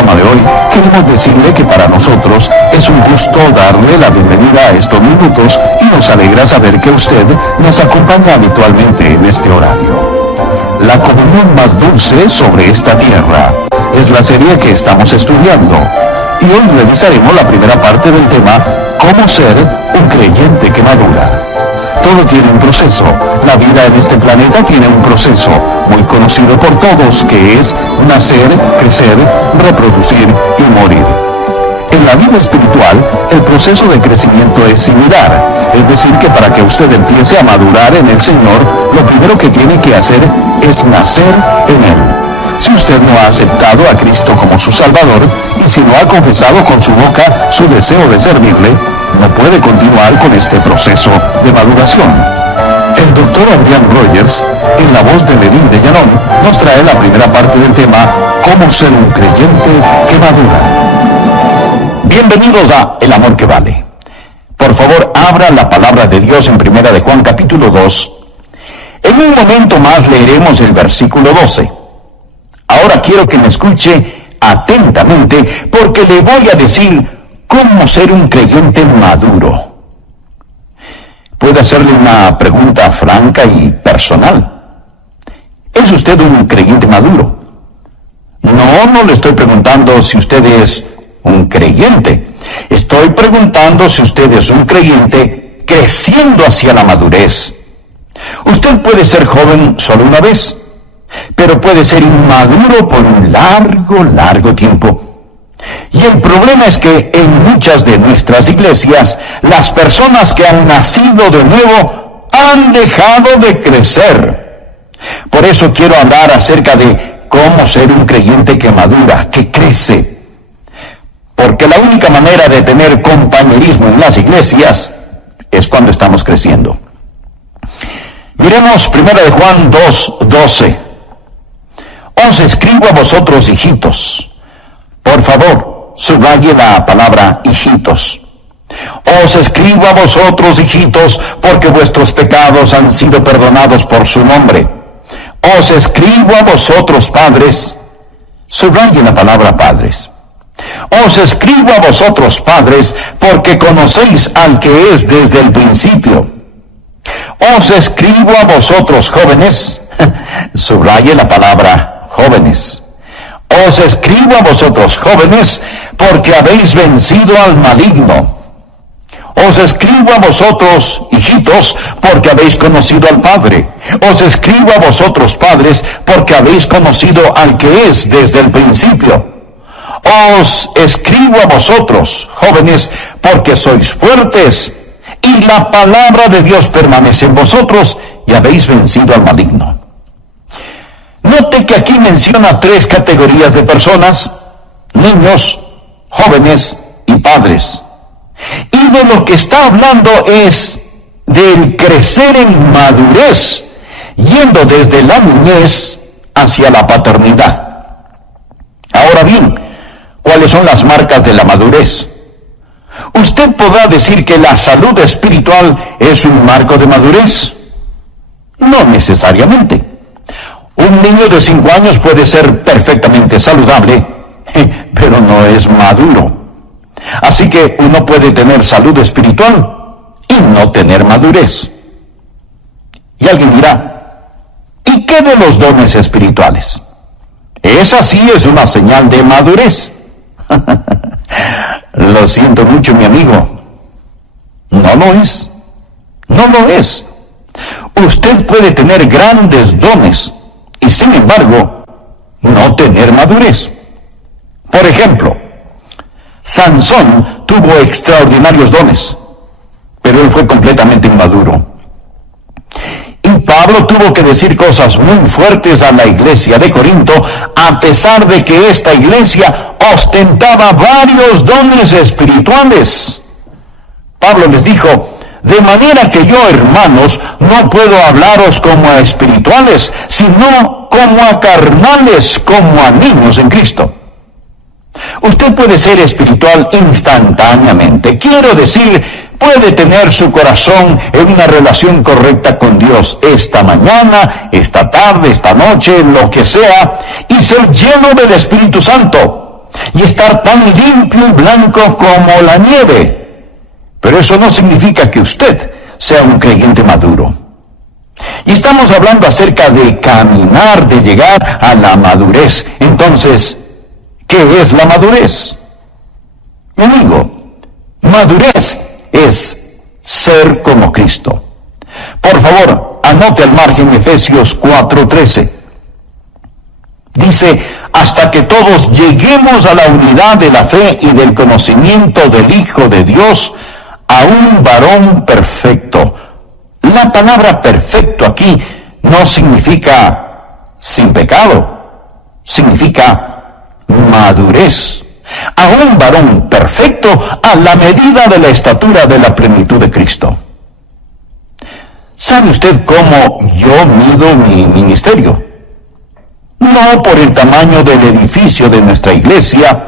programa de hoy, queremos decirle que para nosotros es un gusto darle la bienvenida a estos minutos y nos alegra saber que usted nos acompaña habitualmente en este horario. La comunión más dulce sobre esta tierra es la serie que estamos estudiando y hoy revisaremos la primera parte del tema ¿Cómo ser un creyente que madura? Todo tiene un proceso. La vida en este planeta tiene un proceso muy conocido por todos, que es nacer, crecer, reproducir y morir. En la vida espiritual, el proceso de crecimiento es similar. Es decir, que para que usted empiece a madurar en el Señor, lo primero que tiene que hacer es nacer en Él. Si usted no ha aceptado a Cristo como su Salvador, y si no ha confesado con su boca su deseo de servirle, no puede continuar con este proceso de maduración. El doctor Adrián Rogers, en la voz de Medín de Llanón, nos trae la primera parte del tema ¿Cómo ser un creyente que madura? Bienvenidos a El Amor que Vale. Por favor, abra la palabra de Dios en 1 de Juan capítulo 2. En un momento más leeremos el versículo 12. Ahora quiero que me escuche atentamente porque le voy a decir ¿cómo ser un creyente maduro? Puedo hacerle una pregunta franca y personal. ¿Es usted un creyente maduro? No le estoy preguntando si usted es un creyente. Estoy preguntando si usted es un creyente creciendo hacia la madurez. Usted puede ser joven solo una vez, pero puede ser inmaduro por un largo tiempo. Y el problema es que en muchas de nuestras iglesias, las personas que han nacido de nuevo han dejado de crecer. Por eso quiero hablar acerca de cómo ser un creyente que madura, que crece. Porque la única manera de tener compañerismo en las iglesias es cuando estamos creciendo. Miremos 1 de Juan 2:12. Os escribo a vosotros, hijitos. Por favor, subraye la palabra hijitos. Os escribo a vosotros, hijitos, porque vuestros pecados han sido perdonados por su nombre. Os escribo a vosotros, padres. Subraye la palabra padres. Os escribo a vosotros, padres, porque conocéis al que es desde el principio. Os escribo a vosotros, jóvenes. Subraye la palabra jóvenes. Os escribo a vosotros, jóvenes, porque habéis vencido al maligno. Os escribo a vosotros, hijitos, porque habéis conocido al Padre. Os escribo a vosotros, padres, porque habéis conocido al que es desde el principio. Os escribo a vosotros, jóvenes, porque sois fuertes, y la palabra de Dios permanece en vosotros, y habéis vencido al maligno. Note que aquí menciona 3 categorías de personas: niños, jóvenes y padres. Y de lo que está hablando es del crecer en madurez, yendo desde la niñez hacia la paternidad. Ahora bien, ¿cuáles son las marcas de la madurez? Usted podrá decir que la salud espiritual es un marco de madurez. No necesariamente. Un niño de 5 años puede ser perfectamente saludable, pero no es maduro. Así que uno puede tener salud espiritual y no tener madurez. Y alguien dirá, ¿y qué de los dones espirituales? Esa sí es una señal de madurez. Lo siento mucho, mi amigo. No lo es. No lo es. Usted puede tener grandes dones y sin embargo no tener madurez. Por ejemplo, Sansón tuvo extraordinarios dones, pero él fue completamente inmaduro. Y Pablo tuvo que decir cosas muy fuertes a la iglesia de Corinto, a pesar de que esta iglesia ostentaba varios dones espirituales. Pablo les dijo, de manera que yo, hermanos, no puedo hablaros como a espirituales, sino como a carnales, como a niños en Cristo. Usted puede ser espiritual instantáneamente. Quiero decir, puede tener su corazón en una relación correcta con Dios esta mañana, esta tarde, esta noche, lo que sea, y ser lleno del Espíritu Santo. y estar tan limpio y blanco como la nieve. Pero eso no significa que usted sea un creyente maduro. Y estamos hablando acerca de caminar, de llegar a la madurez. Entonces, ¿qué es la madurez? Mi amigo, madurez es ser como Cristo. Por favor, anote al margen Efesios 4:13. Dice, hasta que todos lleguemos a la unidad de la fe y del conocimiento del Hijo de Dios, a un varón perfecto. La palabra perfecto aquí no significa sin pecado, significa madurez. A un varón perfecto a la medida de la estatura de la plenitud de Cristo. ¿Sabe usted cómo yo mido mi ministerio? No por el tamaño del edificio de nuestra iglesia,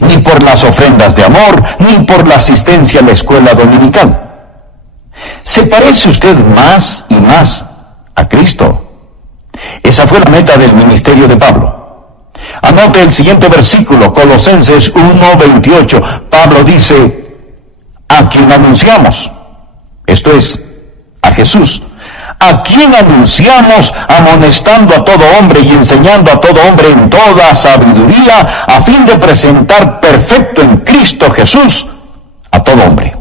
ni por las ofrendas de amor, ni por la asistencia a la escuela dominical. ¿Se parece usted más y más a Cristo? Esa fue la meta del ministerio de Pablo. Anote el siguiente versículo, Colosenses 1:28. Pablo dice, a quien anunciamos, esto es, a Jesús, a quien anunciamos amonestando a todo hombre y enseñando a todo hombre en toda sabiduría, a fin de presentar perfecto en Cristo Jesús a todo hombre.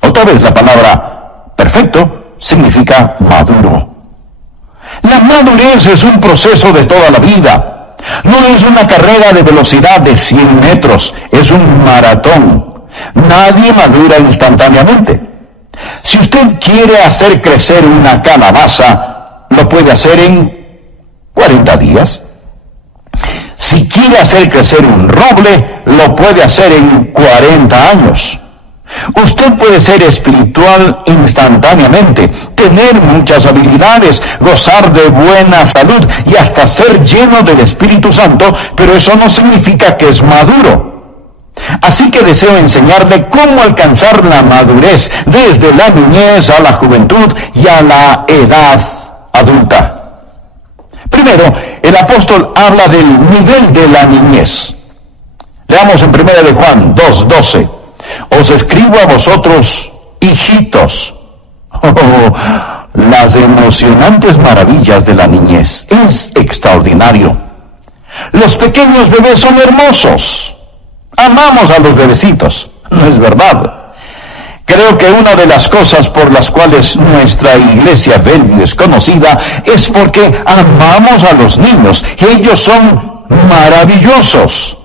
Otra vez la palabra perfecto significa maduro. La madurez es un proceso de toda la vida. No es una carrera de velocidad de 100 metros, es un maratón. Nadie madura instantáneamente. Si usted quiere hacer crecer una calabaza, lo puede hacer en 40 días. Si quiere hacer crecer un roble, lo puede hacer en 40 años. Usted puede ser espiritual instantáneamente, tener muchas habilidades, gozar de buena salud y hasta ser lleno del Espíritu Santo, pero eso no significa que es maduro. Así que deseo enseñarle cómo alcanzar la madurez desde la niñez a la juventud y a la edad adulta. Primero, el apóstol habla del nivel de la niñez. Leamos en 1 de Juan 2:12. Os escribo a vosotros, hijitos. Las emocionantes maravillas de la niñez. Es extraordinario. Los pequeños bebés son hermosos. Amamos a los bebecitos, ¿no es verdad? Creo que una de las cosas por las cuales nuestra iglesia Bellevue es conocida es porque amamos a los niños. Ellos son maravillosos.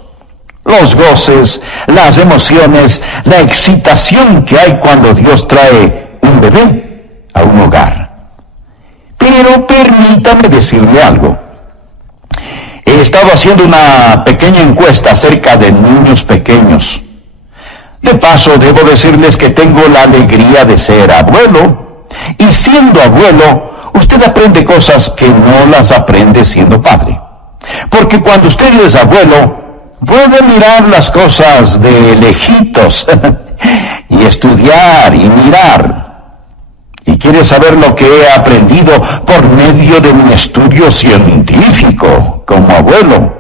Los goces, las emociones, la excitación que hay cuando Dios trae un bebé a un hogar. Pero permítame decirle algo. He estado haciendo una pequeña encuesta acerca de niños pequeños. De paso, debo decirles que tengo la alegría de ser abuelo. Y siendo abuelo, usted aprende cosas que no las aprende siendo padre. Porque cuando usted es abuelo, puede mirar las cosas de lejitos y estudiar y mirar. Y quiere saber lo que he aprendido por medio de mi estudio científico como abuelo,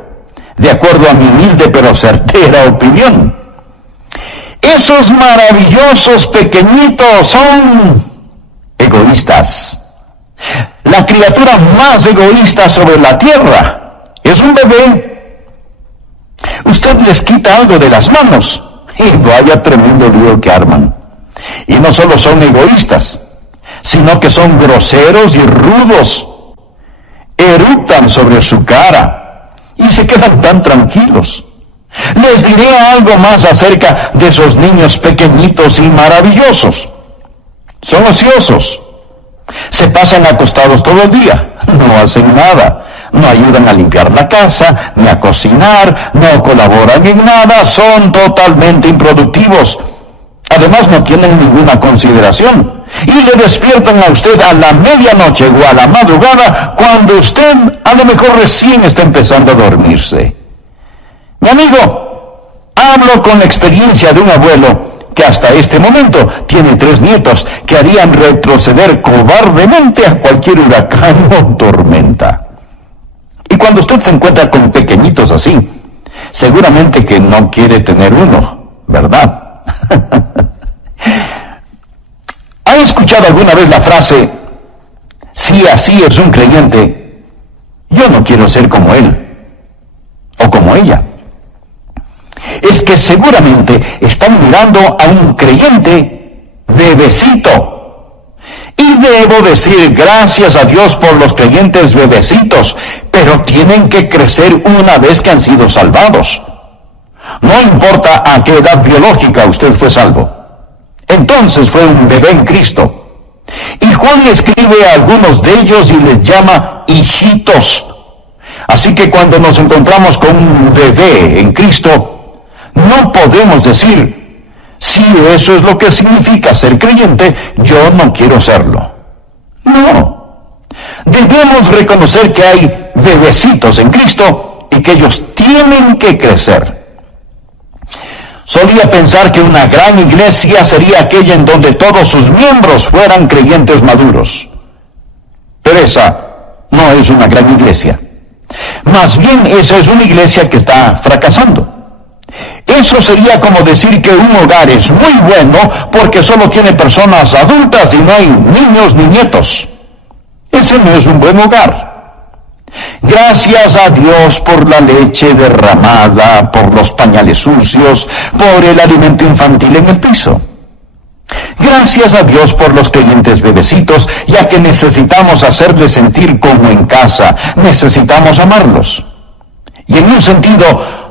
de acuerdo a mi humilde pero certera opinión. Esos maravillosos pequeñitos son egoístas. La criatura más egoísta sobre la tierra es un bebé. Usted les quita algo de las manos y vaya tremendo lío que arman. Y no solo son egoístas, sino que son groseros y rudos. Eructan sobre su cara y se quedan tan tranquilos. Les diré algo más acerca de esos niños pequeñitos y maravillosos. Son ociosos. Se pasan acostados todo el día. No hacen nada. No ayudan a limpiar la casa, ni a cocinar, no colaboran en nada. Son totalmente improductivos. Además, no tienen ninguna consideración. Y le despiertan a usted a la medianoche o a la madrugada cuando usted a lo mejor recién está empezando a dormirse. Mi amigo, hablo con la experiencia de un abuelo que hasta este momento tiene 3 nietos que harían retroceder cobardemente a cualquier huracán o tormenta. Y cuando usted se encuentra con pequeñitos así, Seguramente que no quiere tener uno, ¿verdad? ¿Ha escuchado alguna vez la frase, si así es un creyente, yo no quiero ser como él o como ella? Es que seguramente están mirando a un creyente bebecito. Y debo decir gracias a Dios por los creyentes bebecitos, pero tienen que crecer una vez que han sido salvados. No importa a qué edad biológica usted fue salvo. Entonces fue un bebé en Cristo. Y Juan escribe a algunos de ellos y les llama hijitos. Así que cuando nos encontramos con un bebé en Cristo, no podemos decir, si eso es lo que significa ser creyente, yo no quiero serlo. No. Debemos reconocer que hay bebecitos en Cristo y que ellos tienen que crecer. Solía pensar que una gran iglesia sería aquella en donde todos sus miembros fueran creyentes maduros. Pero esa no es una gran iglesia. Más bien, esa es una iglesia que está fracasando. Eso sería como decir que un hogar es muy bueno porque solo tiene personas adultas y no hay niños ni nietos. Ese no es un buen hogar. Gracias a Dios por la leche derramada, por los pañales sucios, por el alimento infantil en el piso. Gracias a Dios por los creyentes bebecitos, ya que necesitamos hacerles sentir como en casa, necesitamos amarlos. Y en un sentido,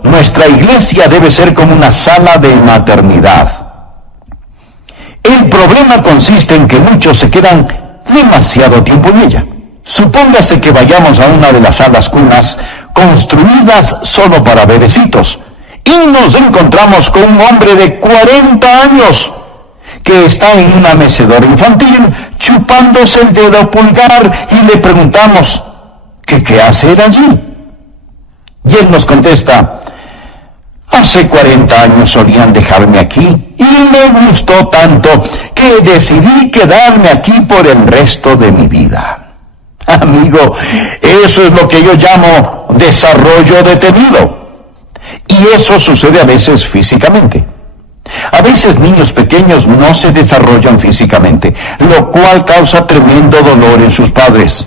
nuestra iglesia debe ser como una sala de maternidad. El problema consiste en que muchos se quedan demasiado tiempo en ella. Supóngase que vayamos a una de las salas cunas construidas solo para bebecitos y nos encontramos con un hombre de 40 años que está en una mecedora infantil chupándose el dedo pulgar y le preguntamos, ¿qué hace él allí? Y él nos contesta, hace 40 años solían dejarme aquí y me gustó tanto que decidí quedarme aquí por el resto de mi vida. Amigo, eso es lo que yo llamo desarrollo detenido. Y eso sucede a veces físicamente. A veces niños pequeños no se desarrollan físicamente, lo cual causa tremendo dolor en sus padres.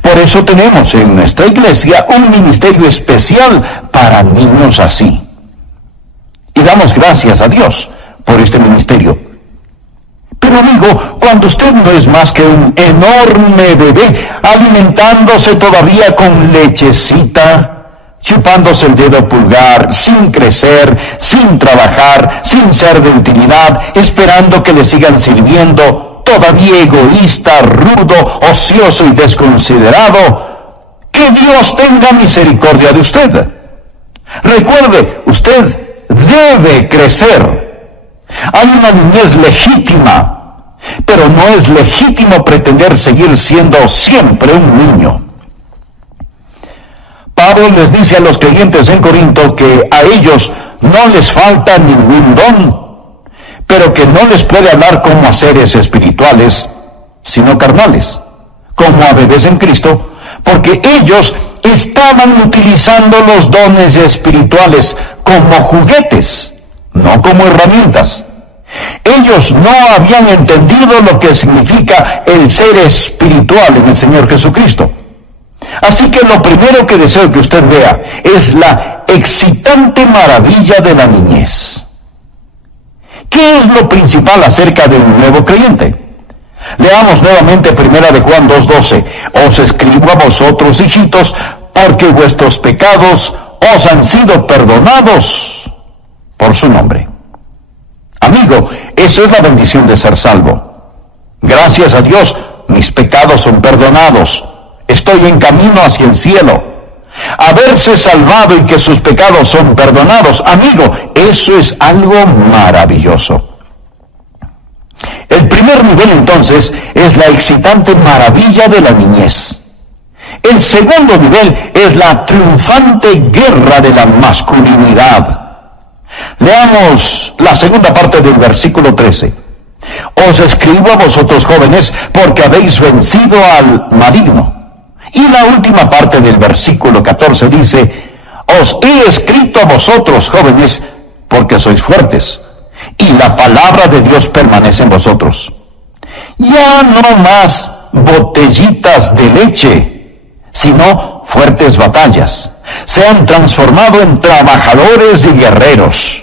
Por eso tenemos en nuestra iglesia un ministerio especial para niños así. Y damos gracias a Dios por este ministerio. Pero amigo, cuando usted no es más que un enorme bebé, alimentándose todavía con lechecita, chupándose el dedo pulgar, sin crecer, sin trabajar, sin ser de utilidad, esperando que le sigan sirviendo, todavía egoísta, rudo, ocioso y desconsiderado, que Dios tenga misericordia de usted. Recuerde, usted debe crecer. Hay una niñez legítima, pero no es legítimo pretender seguir siendo siempre un niño. Pablo les dice a los creyentes en Corinto que a ellos no les falta ningún don, pero que no les puede hablar como a seres espirituales, sino carnales, como a bebés en Cristo, porque ellos estaban utilizando los dones espirituales como juguetes, no como herramientas. Ellos no habían entendido lo que significa el ser espiritual en el Señor Jesucristo. Así que lo primero que deseo que usted vea es la excitante maravilla de la niñez. ¿Qué es lo principal acerca de un nuevo creyente? Leamos nuevamente 1 de Juan 2:12. Os escribo a vosotros, hijitos, porque vuestros pecados os han sido perdonados por su nombre. Amigo, esa es la bendición de ser salvo. Gracias a Dios, mis pecados son perdonados. Estoy en camino hacia el cielo. Haberse salvado y que sus pecados son perdonados, amigo, eso es algo maravilloso. El primer nivel entonces es la excitante maravilla de la niñez. El segundo nivel es la triunfante guerra de la masculinidad. Leamos la segunda parte del versículo 13. Os escribo a vosotros jóvenes porque habéis vencido al maligno. Y la última parte del versículo 14 dice, os he escrito a vosotros, jóvenes, porque sois fuertes, y la palabra de Dios permanece en vosotros. Ya no más botellitas de leche, sino fuertes batallas. Se han transformado en trabajadores y guerreros.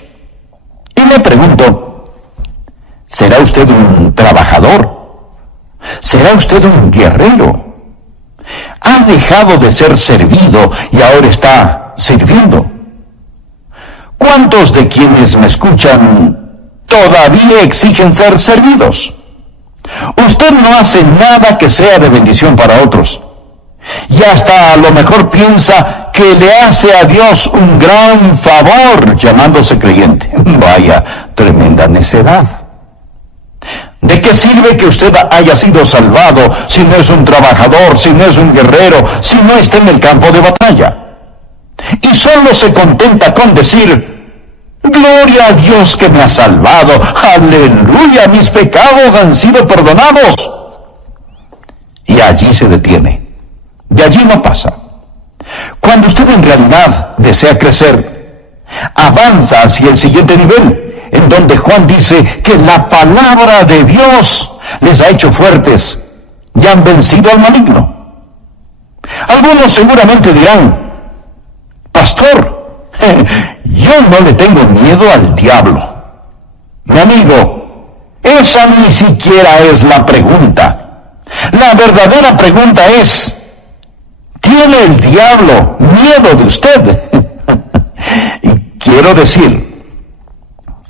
Y me pregunto, ¿será usted un trabajador? ¿Será usted un guerrero? ¿Ha dejado de ser servido y ahora está sirviendo? ¿Cuántos de quienes me escuchan todavía exigen ser servidos? Usted no hace nada que sea de bendición para otros. Y hasta a lo mejor piensa que le hace a Dios un gran favor llamándose creyente. Vaya, tremenda necedad. ¿De qué sirve que usted haya sido salvado si no es un trabajador, si no es un guerrero, si no está en el campo de batalla? Y solo se contenta con decir: gloria a Dios que me ha salvado, aleluya, mis pecados han sido perdonados. Y allí se detiene. De allí no pasa. Cuando usted en realidad desea crecer, avanza hacia el siguiente nivel, en donde Juan dice que la palabra de Dios les ha hecho fuertes y han vencido al maligno. Algunos seguramente dirán: pastor, yo no le tengo miedo al diablo. Mi amigo, esa ni siquiera es la pregunta. La verdadera pregunta es: ¿tiene el diablo miedo de usted? Y quiero decir,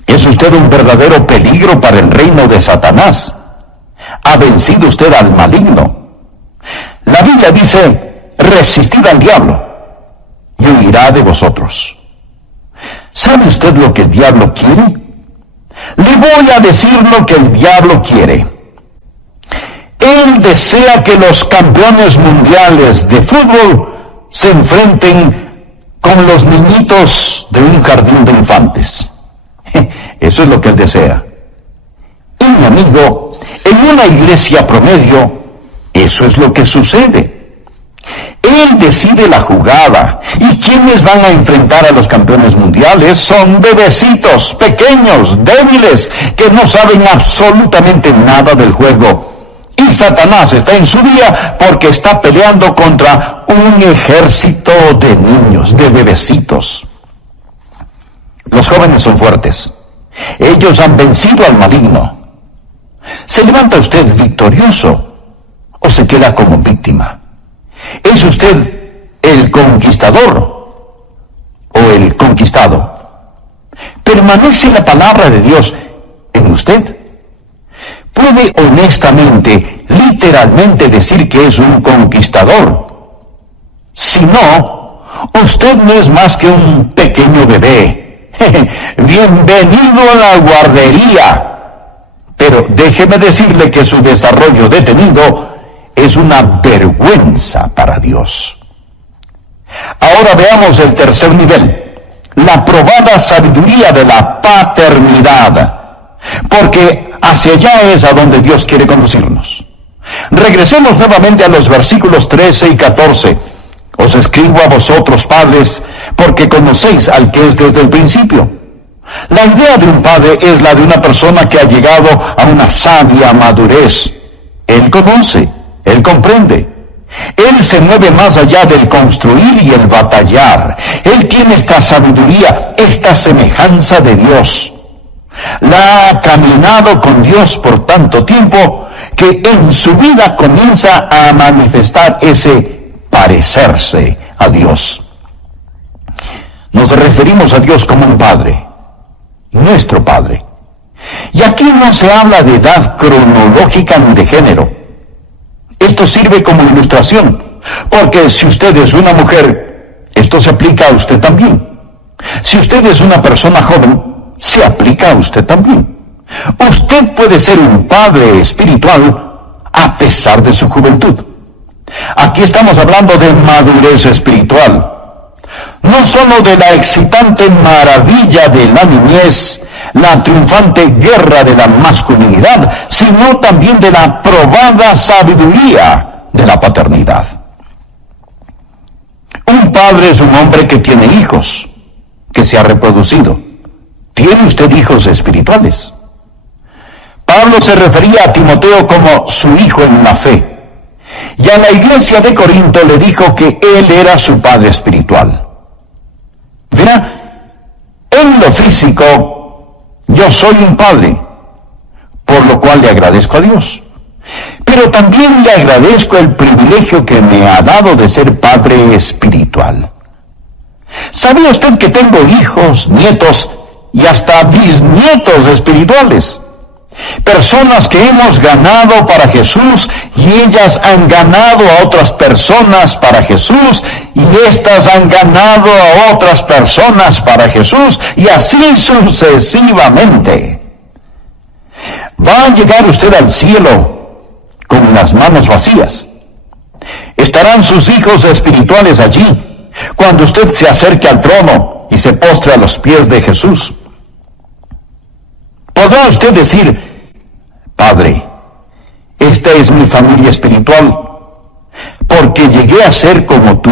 ¿es usted un verdadero peligro para el reino de Satanás? ¿Ha vencido usted al maligno? La Biblia dice: resistid al diablo y huirá de vosotros. ¿Sabe usted lo que el diablo quiere? Le voy a decir lo que el diablo quiere. Él desea que los campeones mundiales de fútbol se enfrenten con los niñitos de un jardín de infantes. Eso es lo que él desea. Y mi amigo, en una iglesia promedio, eso es lo que sucede. Él decide la jugada, y quienes van a enfrentar a los campeones mundiales son bebecitos, pequeños, débiles, que no saben absolutamente nada del juego. Y Satanás está en su día porque está peleando contra un ejército de niños, de bebecitos. Los jóvenes son fuertes. Ellos han vencido al maligno. ¿Se levanta usted victorioso o se queda como víctima? ¿Es usted el conquistador o el conquistado? ¿Permanece la palabra de Dios en usted? ¿Puede honestamente, literalmente decir que es un conquistador? Si no, usted no es más que un pequeño bebé. Bienvenido a la guardería. Pero déjeme decirle que su desarrollo detenido es una vergüenza para Dios. Ahora veamos el tercer nivel, la probada sabiduría de la paternidad. Porque hacia allá es a donde Dios quiere conducirnos. Regresemos nuevamente a los versículos 13 y 14. Os escribo a vosotros, padres, porque conocéis al que es desde el principio. La idea de un padre es la de una persona que ha llegado a una sabia madurez. Él conoce, él comprende. Él se mueve más allá del construir y el batallar. Él tiene esta sabiduría, esta semejanza de Dios. La ha caminado con Dios por tanto tiempo que en su vida comienza a manifestar ese parecerse a Dios. Nos referimos a Dios como un Padre, nuestro Padre. Y aquí no se habla de edad cronológica ni de género. Esto sirve como ilustración, porque si usted es una mujer, esto se aplica a usted también. Si usted es una persona joven, se aplica a usted también. Usted puede ser un padre espiritual a pesar de su juventud. Aquí estamos hablando de madurez espiritual. No solo de la excitante maravilla de la niñez, la triunfante guerra de la masculinidad, sino también de la probada sabiduría de la paternidad. Un padre es un hombre que tiene hijos, que se ha reproducido. ¿Tiene usted hijos espirituales? Pablo se refería a Timoteo como su hijo en la fe. Y a la iglesia de Corinto le dijo que él era su padre espiritual. Verá, en lo físico, yo soy un padre, por lo cual le agradezco a Dios. Pero también le agradezco el privilegio que me ha dado de ser padre espiritual. ¿Sabía usted que tengo hijos, nietos y hasta bisnietos espirituales? Personas que hemos ganado para Jesús y ellas han ganado a otras personas para Jesús y éstas han ganado a otras personas para Jesús y así sucesivamente. Va a llegar usted al cielo con las manos vacías. Estarán sus hijos espirituales allí cuando usted se acerque al trono y se postre a los pies de Jesús. Podrá usted decir: Padre, esta es mi familia espiritual, porque llegué a ser como tú.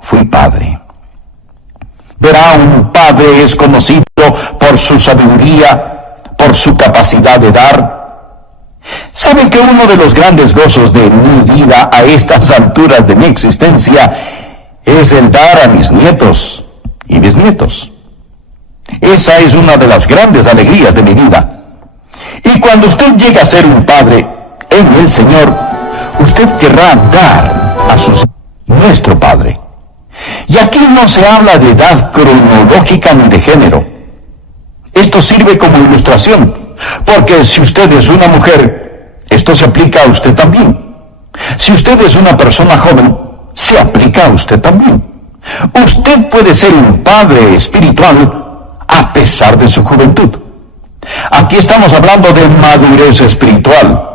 Fui padre. Verá, un padre es conocido por su sabiduría, por su capacidad de dar. ¿Sabe que uno de los grandes gozos de mi vida a estas alturas de mi existencia es el dar a mis nietos y bisnietos? Esa es una de las grandes alegrías de mi vida. Y cuando usted llegue a ser un padre en el Señor, usted querrá dar a sus hijos, nuestro Padre. Y aquí no se habla de edad cronológica ni de género. Esto sirve como ilustración, porque si usted es una mujer, esto se aplica a usted también. Si usted es una persona joven, se aplica a usted también. Usted puede ser un padre espiritual a pesar de su juventud. Aquí estamos hablando de madurez espiritual,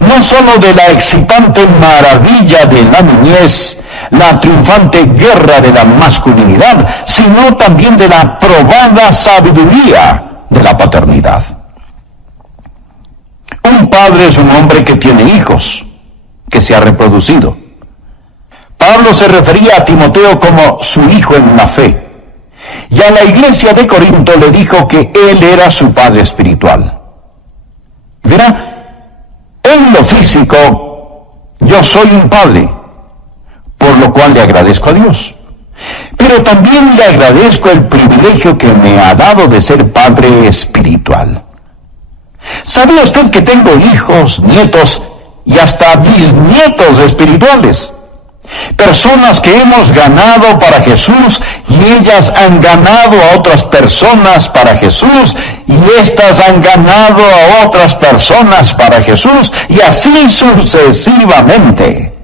no sólo de la excitante maravilla de la niñez, la triunfante guerra de la masculinidad, sino también de la probada sabiduría de la paternidad. Un padre es un hombre que tiene hijos, que se ha reproducido. Pablo se refería a Timoteo como su hijo en la fe. Y a la iglesia de Corinto le dijo que él era su padre espiritual. Verá, en lo físico, yo soy un padre, por lo cual le agradezco a Dios. Pero también le agradezco el privilegio que me ha dado de ser padre espiritual. ¿Sabía usted que tengo hijos, nietos y hasta bisnietos espirituales? Personas que hemos ganado para Jesús y ellas han ganado a otras personas para Jesús y éstas han ganado a otras personas para Jesús y así sucesivamente.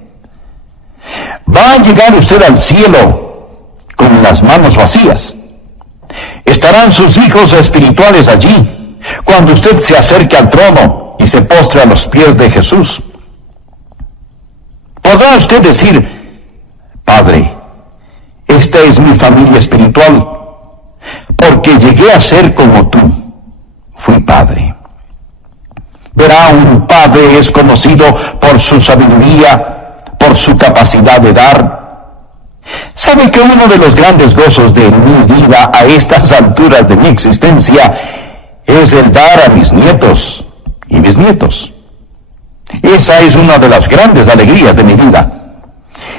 Va a llegar usted al cielo con las manos vacías. Estarán sus hijos espirituales allí cuando usted se acerque al trono y se postre a los pies de Jesús. Podrá usted decir: Padre, esta es mi familia espiritual, porque llegué a ser como tú. Fui padre. Verá, un padre es conocido por su sabiduría, por su capacidad de dar. ¿Sabe que uno de los grandes gozos de mi vida a estas alturas de mi existencia es el dar a mis nietos y bisnietos? Esa es una de las grandes alegrías de mi vida.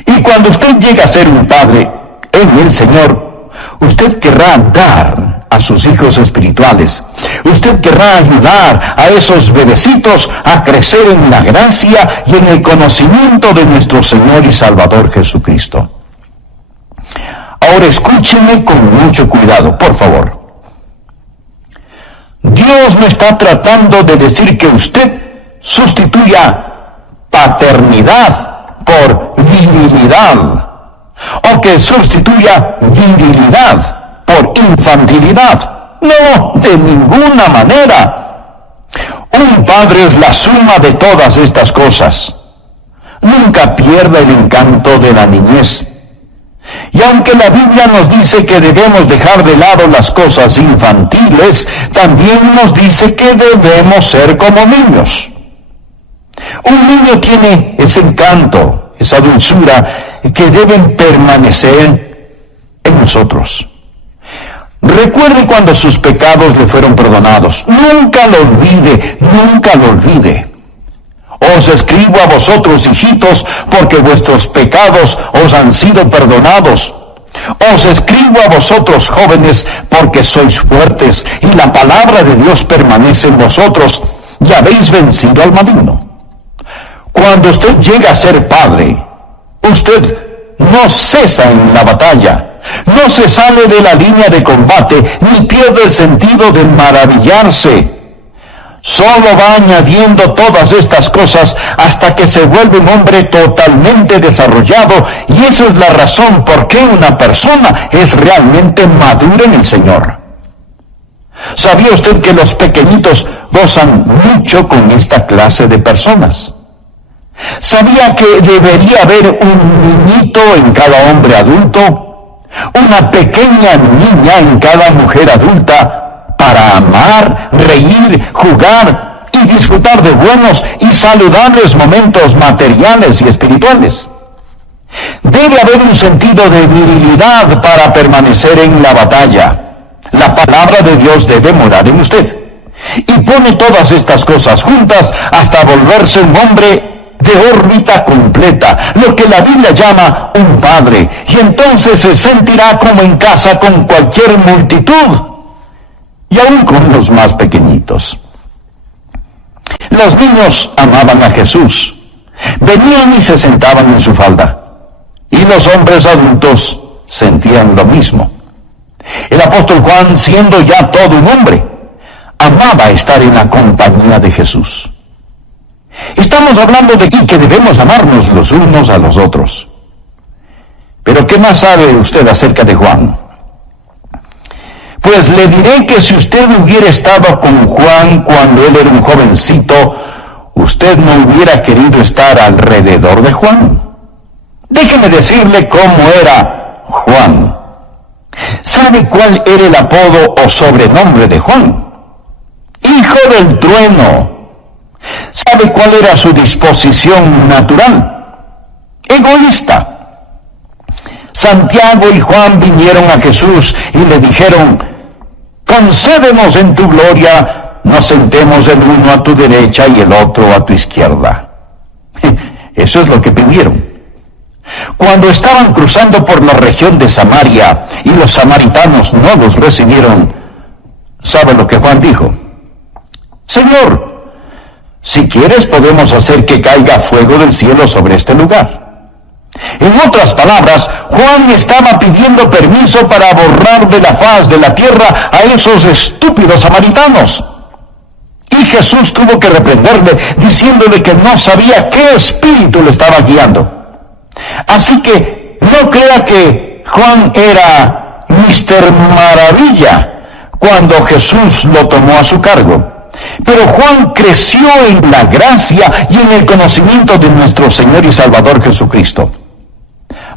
Y cuando usted llegue a ser un padre en el Señor, usted querrá dar a sus hijos espirituales. Usted querrá ayudar a esos bebecitos a crecer en la gracia y en el conocimiento de nuestro Señor y Salvador Jesucristo. Ahora escúcheme con mucho cuidado, por favor. Dios no está tratando de decir que usted sustituya paternidad por virilidad, o que sustituya virilidad por infantilidad. No, de ninguna manera. Un padre es la suma de todas estas cosas. Nunca pierda el encanto de la niñez. Y aunque la Biblia nos dice que debemos dejar de lado las cosas infantiles, también nos dice que debemos ser como niños. Un niño tiene ese encanto, esa dulzura, que deben permanecer en nosotros. Recuerde cuando sus pecados le fueron perdonados. Nunca lo olvide, nunca lo olvide. Os escribo a vosotros, hijitos, porque vuestros pecados os han sido perdonados. Os escribo a vosotros, jóvenes, porque sois fuertes, y la palabra de Dios permanece en vosotros, y habéis vencido al maligno. Cuando usted llega a ser padre, usted no cesa en la batalla. No se sale de la línea de combate, ni pierde el sentido de maravillarse. Solo va añadiendo todas estas cosas hasta que se vuelve un hombre totalmente desarrollado, y esa es la razón por qué una persona es realmente madura en el Señor. ¿Sabía usted que los pequeñitos gozan mucho con esta clase de personas? ¿Sabía que debería haber un niñito en cada hombre adulto? Una pequeña niña en cada mujer adulta para amar, reír, jugar y disfrutar de buenos y saludables momentos materiales y espirituales. Debe haber un sentido de virilidad para permanecer en la batalla. La palabra de Dios debe morar en usted. Y pone todas estas cosas juntas hasta volverse un hombre de órbita completa, lo que la Biblia llama un padre, y entonces se sentirá como en casa con cualquier multitud, y aún con los más pequeñitos. Los niños amaban a Jesús, venían y se sentaban en su falda, y los hombres adultos sentían lo mismo. El apóstol Juan, siendo ya todo un hombre, amaba estar en la compañía de Jesús. Estamos hablando de que debemos amarnos los unos a los otros. Pero ¿qué más sabe usted acerca de Juan? Pues le diré que si usted hubiera estado con Juan cuando él era un jovencito, usted no hubiera querido estar alrededor de Juan. Déjeme decirle cómo era Juan. ¿Sabe cuál era el apodo o sobrenombre de Juan? Hijo del trueno. ¿Sabe cuál era su disposición natural? Egoísta. Santiago y Juan vinieron a Jesús y le dijeron: concédenos en tu gloria, nos sentemos el uno a tu derecha y el otro a tu izquierda. Eso es lo que pidieron. Cuando estaban cruzando por la región de Samaria y los samaritanos no los recibieron, ¿sabe lo que Juan dijo? Señor, si quieres podemos hacer que caiga fuego del cielo sobre este lugar. En otras palabras, Juan estaba pidiendo permiso para borrar de la faz de la tierra a esos estúpidos samaritanos. Y Jesús tuvo que reprenderle, diciéndole que no sabía qué espíritu le estaba guiando. Así que no crea que Juan era Mr. Maravilla cuando Jesús lo tomó a su cargo. Pero Juan creció en la gracia y en el conocimiento de nuestro Señor y Salvador Jesucristo.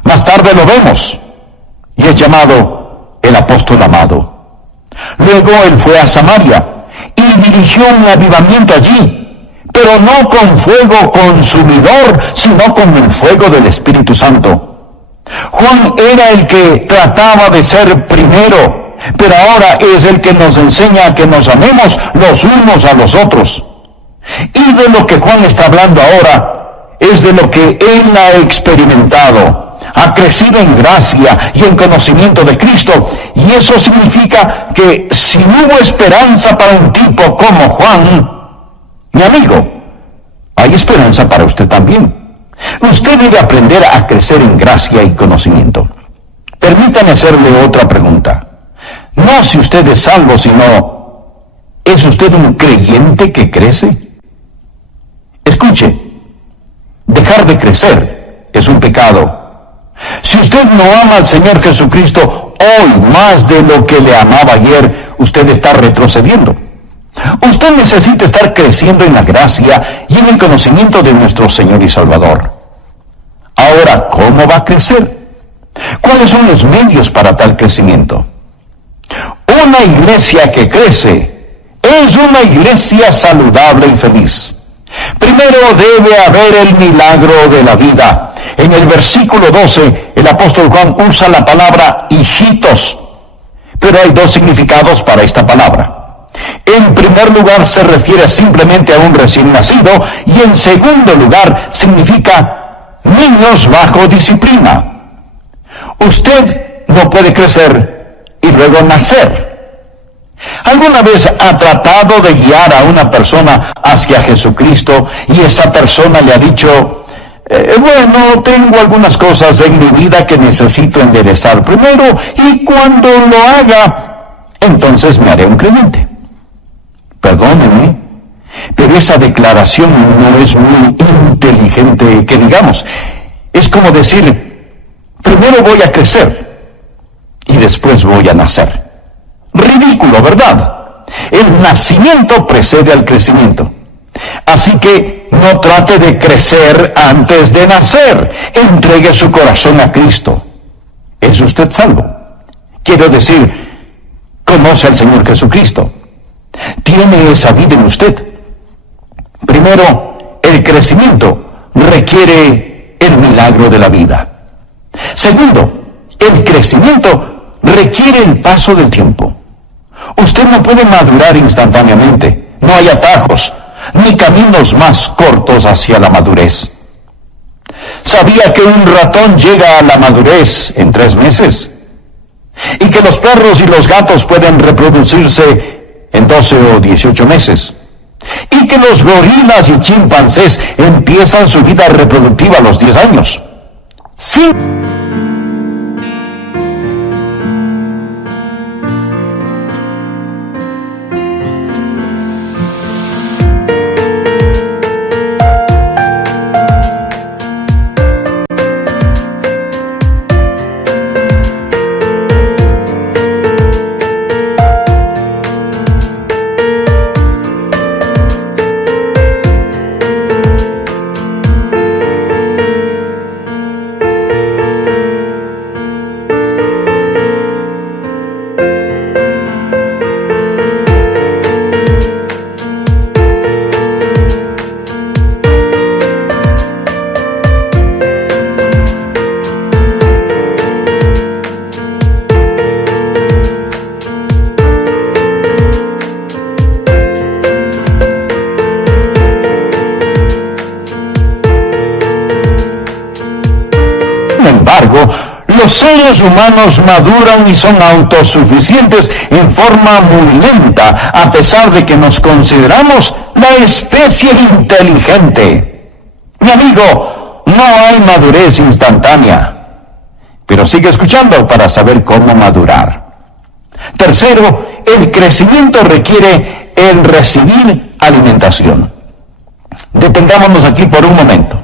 Más tarde lo vemos, y es llamado el apóstol amado. Luego él fue a Samaria y dirigió un avivamiento allí, pero no con fuego consumidor, sino con el fuego del Espíritu Santo. Juan era el que trataba de ser primero, pero ahora es el que nos enseña a que nos amemos los unos a los otros. Y de lo que Juan está hablando ahora es de lo que él ha experimentado. Ha crecido en gracia y en conocimiento de Cristo, y eso significa que si hubo esperanza para un tipo como Juan, mi amigo, hay esperanza para usted también. Usted debe aprender a crecer en gracia y conocimiento. Permítame hacerle otra pregunta. No si usted es salvo, sino, ¿es usted un creyente que crece? Escuche, dejar de crecer es un pecado. Si usted no ama al Señor Jesucristo hoy más de lo que le amaba ayer, usted está retrocediendo. Usted necesita estar creciendo en la gracia y en el conocimiento de nuestro Señor y Salvador. Ahora, ¿cómo va a crecer? ¿Cuáles son los medios para tal crecimiento? Una iglesia que crece es una iglesia saludable y feliz. Primero debe haber el milagro de la vida. En el versículo 12, el apóstol Juan usa la palabra hijitos, pero hay dos significados para esta palabra. En primer lugar, se refiere simplemente a un recién nacido, y en segundo lugar, significa niños bajo disciplina. Usted no puede crecer y luego nacer. ¿Alguna vez ha tratado de guiar a una persona hacia Jesucristo y esa persona le ha dicho, bueno, tengo algunas cosas en mi vida que necesito enderezar primero, y cuando lo haga, entonces me haré un creyente? Perdónenme, pero esa declaración no es muy inteligente, que digamos. Es como decir, primero voy a crecer y después voy a nacer. Ridículo, ¿verdad? El nacimiento precede al crecimiento. Así que no trate de crecer antes de nacer. Entregue su corazón a Cristo. ¿Es usted salvo? Quiero decir, conoce al Señor Jesucristo. Tiene esa vida en usted. Primero, el crecimiento requiere el milagro de la vida. Segundo, el crecimiento requiere el paso del tiempo. Usted no puede madurar instantáneamente. No hay atajos, ni caminos más cortos hacia la madurez. ¿Sabía que un ratón llega a la madurez en 3 meses? Y que los perros y los gatos pueden reproducirse en 12 o 18 meses. Y que los gorilas y chimpancés empiezan su vida reproductiva a los 10 años. Sí. Los seres humanos maduran y son autosuficientes en forma muy lenta, a pesar de que nos consideramos la especie inteligente. Mi amigo, no hay madurez instantánea, pero sigue escuchando para saber cómo madurar. Tercero, el crecimiento requiere el recibir alimentación. Detengámonos aquí por un momento.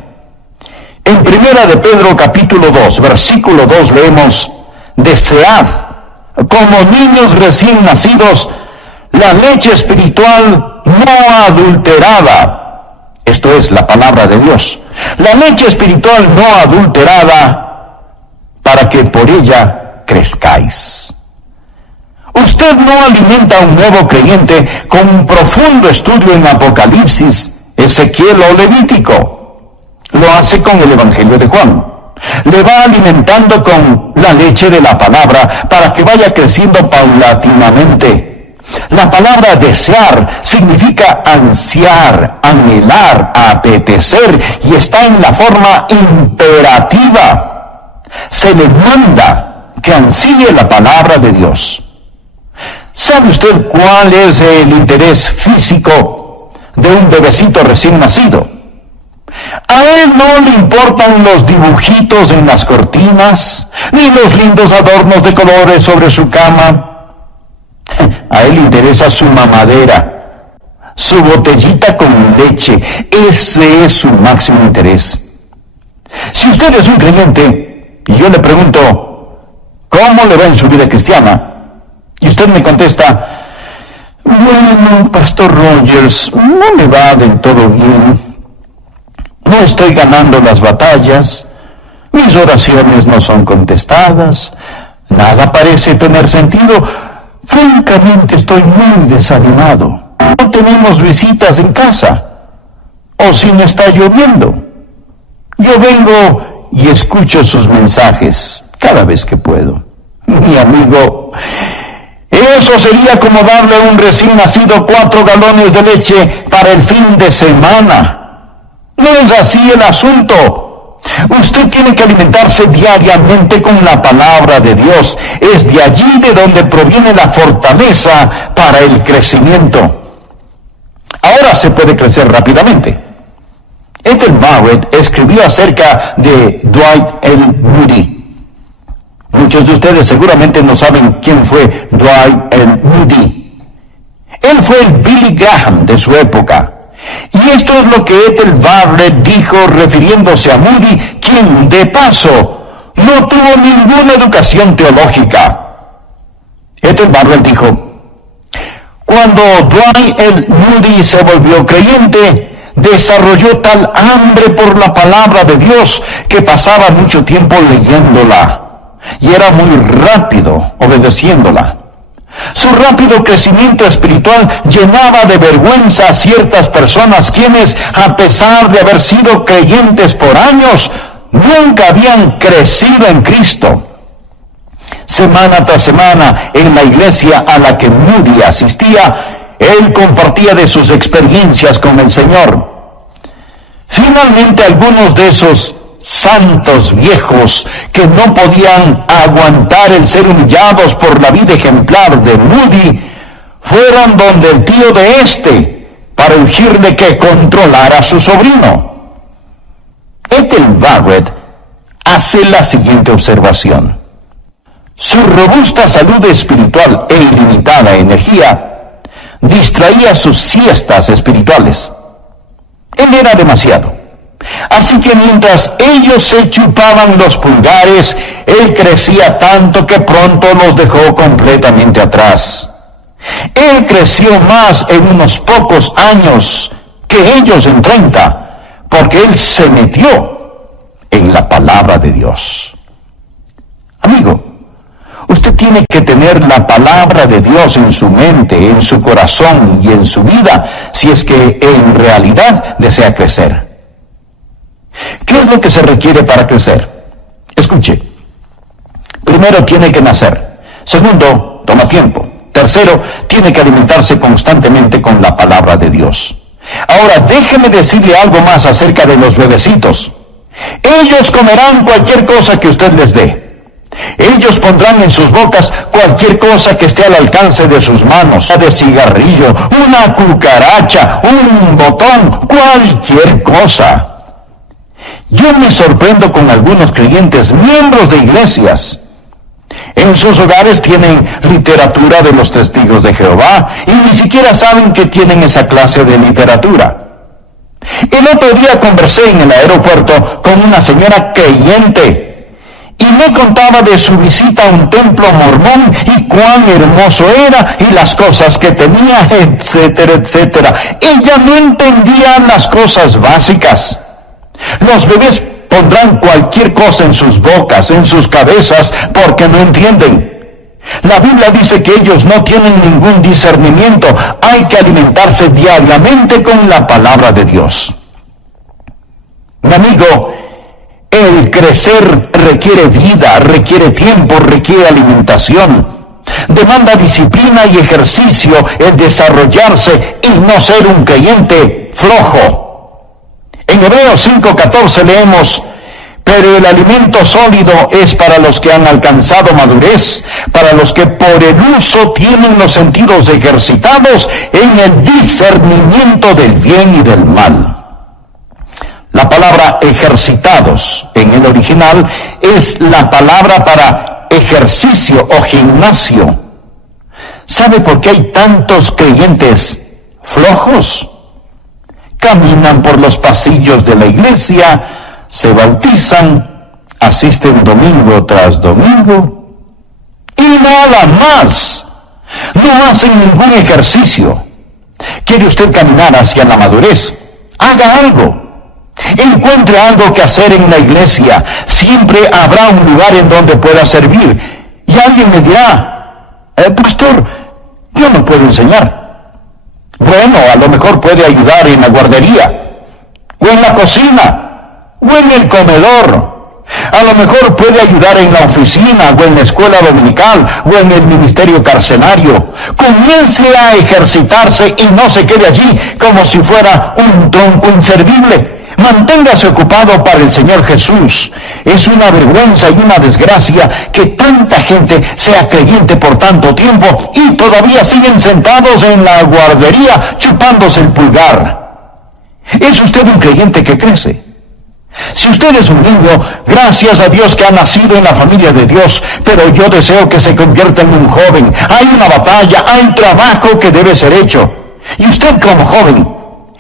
En Primera de Pedro capítulo 2, versículo 2 leemos, desead, como niños recién nacidos, la leche espiritual no adulterada. Esto es la palabra de Dios. La leche espiritual no adulterada, para que por ella crezcáis. Usted no alimenta a un nuevo creyente con un profundo estudio en Apocalipsis, Ezequiel o Levítico. Lo hace con el Evangelio de Juan. Le va alimentando con la leche de la palabra para que vaya creciendo paulatinamente. La palabra desear significa ansiar, anhelar, apetecer, y está en la forma imperativa. Se le manda que ansíe la palabra de Dios. ¿Sabe usted cuál es el interés físico de un bebecito recién nacido? A él no le importan los dibujitos en las cortinas, ni los lindos adornos de colores sobre su cama. A él le interesa su mamadera, su botellita con leche. Ese es su máximo interés. Si usted es un creyente, y yo le pregunto, ¿cómo le va en su vida cristiana? Y usted me contesta, bueno, Pastor Rogers, no me va del todo bien. No estoy ganando las batallas, mis oraciones no son contestadas, nada parece tener sentido. Francamente estoy muy desanimado. No tenemos visitas en casa, o si no está lloviendo. Yo vengo y escucho sus mensajes cada vez que puedo. Mi amigo, eso sería como darle a un recién nacido 4 galones de leche para el fin de semana. No es así el asunto. Usted tiene que alimentarse diariamente con la palabra de Dios. Es de allí de donde proviene la fortaleza para el crecimiento. Ahora se puede crecer rápidamente. Ethel Barrett escribió acerca de Dwight L. Moody. Muchos de ustedes seguramente no saben quién fue Dwight L. Moody. Él fue el Billy Graham de su época. Y esto es lo que Ethel Barrett dijo refiriéndose a Moody, quien, de paso, no tuvo ninguna educación teológica. Ethel Barrett dijo: cuando Dwight L. Moody se volvió creyente, desarrolló tal hambre por la palabra de Dios que pasaba mucho tiempo leyéndola y era muy rápido obedeciéndola. Su rápido crecimiento espiritual llenaba de vergüenza a ciertas personas quienes, a pesar de haber sido creyentes por años, nunca habían crecido en Cristo. Semana tras semana, en la iglesia a la que Moody asistía, él compartía de sus experiencias con el Señor. Finalmente, algunos de esos santos viejos que no podían aguantar el ser humillados por la vida ejemplar de Moody, fueron donde el tío de para urgirle que controlara a su sobrino. Ethel Barrett hace la siguiente observación: su robusta salud espiritual e ilimitada energía distraía sus siestas espirituales. Él era demasiado. Así que mientras ellos se chupaban los pulgares, él crecía tanto que pronto los dejó completamente atrás. Él creció más en unos pocos años que ellos en 30, porque él se metió en la palabra de Dios. Amigo, usted tiene que tener la palabra de Dios en su mente, en su corazón y en su vida, si es que en realidad desea crecer. ¿Qué es lo que se requiere para crecer? Escuche. Primero, tiene que nacer. Segundo, toma tiempo. Tercero, tiene que alimentarse constantemente con la palabra de Dios. Ahora, déjeme decirle algo más acerca de los bebecitos. Ellos comerán cualquier cosa que usted les dé. Ellos pondrán en sus bocas cualquier cosa que esté al alcance de sus manos, de cigarrillo, una cucaracha, un botón, cualquier cosa. Yo me sorprendo con algunos creyentes, miembros de iglesias. En sus hogares tienen literatura de los testigos de Jehová y ni siquiera saben que tienen esa clase de literatura. El otro día conversé en el aeropuerto con una señora creyente y me contaba de su visita a un templo mormón y cuán hermoso era y las cosas que tenía, etcétera, etcétera. Ella no entendía las cosas básicas. Los bebés pondrán cualquier cosa en sus bocas, en sus cabezas, porque no entienden. La Biblia dice que ellos no tienen ningún discernimiento. Hay que alimentarse diariamente con la palabra de Dios. Mi amigo, el crecer requiere vida, requiere tiempo, requiere alimentación. Demanda disciplina y ejercicio el desarrollarse y no ser un creyente flojo. En Hebreos 5:14 leemos: pero el alimento sólido es para los que han alcanzado madurez, para los que por el uso tienen los sentidos ejercitados en el discernimiento del bien y del mal. La palabra ejercitados en el original es la palabra para ejercicio o gimnasio. ¿Sabe por qué hay tantos creyentes flojos? Caminan por los pasillos de la iglesia, se bautizan, asisten domingo tras domingo y nada más. No hacen ningún ejercicio. ¿Quiere usted caminar hacia la madurez? Haga algo. Encuentre algo que hacer en la iglesia. Siempre habrá un lugar en donde pueda servir. Y alguien me dirá: pastor, yo no puedo enseñar. Bueno, a lo mejor puede ayudar en la guardería, o en la cocina, o en el comedor. A lo mejor puede ayudar en la oficina o en la escuela dominical o en el ministerio carcelario. Comience a ejercitarse y no se quede allí como si fuera un tronco inservible. Manténgase ocupado para el Señor Jesús. Es una vergüenza y una desgracia que tanta gente sea creyente por tanto tiempo y todavía siguen sentados en la guardería chupándose el pulgar. ¿Es usted un creyente que crece? Si usted es un niño, gracias a Dios que ha nacido en la familia de Dios, pero yo deseo que se convierta en un joven. Hay una batalla, hay trabajo que debe ser hecho. Y usted como joven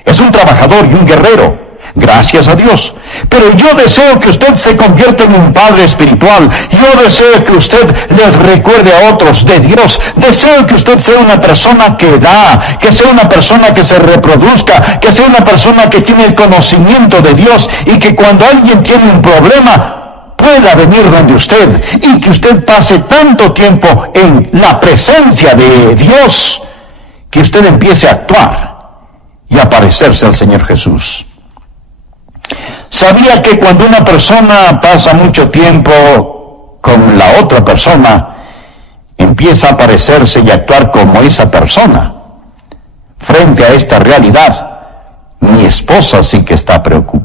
es un trabajador y un guerrero. Gracias a Dios. Pero yo deseo que usted se convierta en un padre espiritual. Yo deseo que usted les recuerde a otros de Dios. Deseo que usted sea una persona que da, que sea una persona que se reproduzca, que sea una persona que tiene el conocimiento de Dios y que cuando alguien tiene un problema pueda venir donde usted y que usted pase tanto tiempo en la presencia de Dios que usted empiece a actuar y a parecerse al Señor Jesús. ¿Sabía que cuando una persona pasa mucho tiempo con la otra persona, empieza a parecerse y actuar como esa persona? Frente a esta realidad, mi esposa sí que está preocupada.